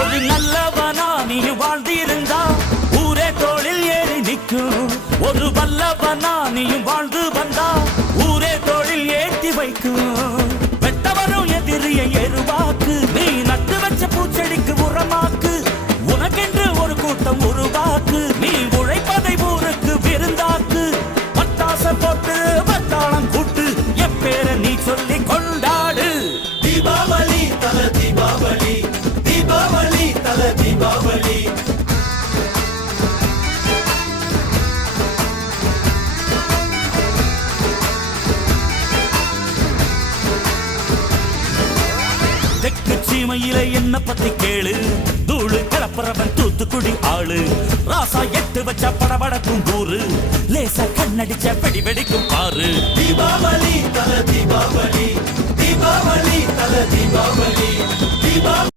ஒரு நல்லவனா நீ வாழ்ந்திருந்தா ஊரே தோளில் ஏறி நிற்கும். ஒரு வல்லவனா நீயும் வாழ்ந்து வந்தா ஊரே தோளில் ஏற்றி வைக்கும். வெட்டவரும் எதிரியை எருவாக்கு, நீ நட்டு வச்ச பூச்செடிக்கு உரமாக்கு. உனக்கென்று ஒரு கூட்டம் உருவாக்கு, நீ உழைப்பதை ஊருக்கு விருந்தாக்கு. பட்டாச போட்டு பட்டாளம் கூட்டு, எப்பேர நீ சொல்லி கொண்டாடு. தீபாவளி தல தீபாவளி, தீபாவளி தல தீபாவளி. தெற்கு சீமையில என்ன பத்தி கேளு, தூளு கிளப்புறவன் தூத்துக்குடி ஆளு. ராசா எட்டு வச்ச படபடக்கும் கூறு, லேசா கண்ணடிச்ச வெடி வெடிக்கும் பாரு. தீபாவளி தல தீபாவளி, தீபாவளி தல தீபாவளி, தீபாவளி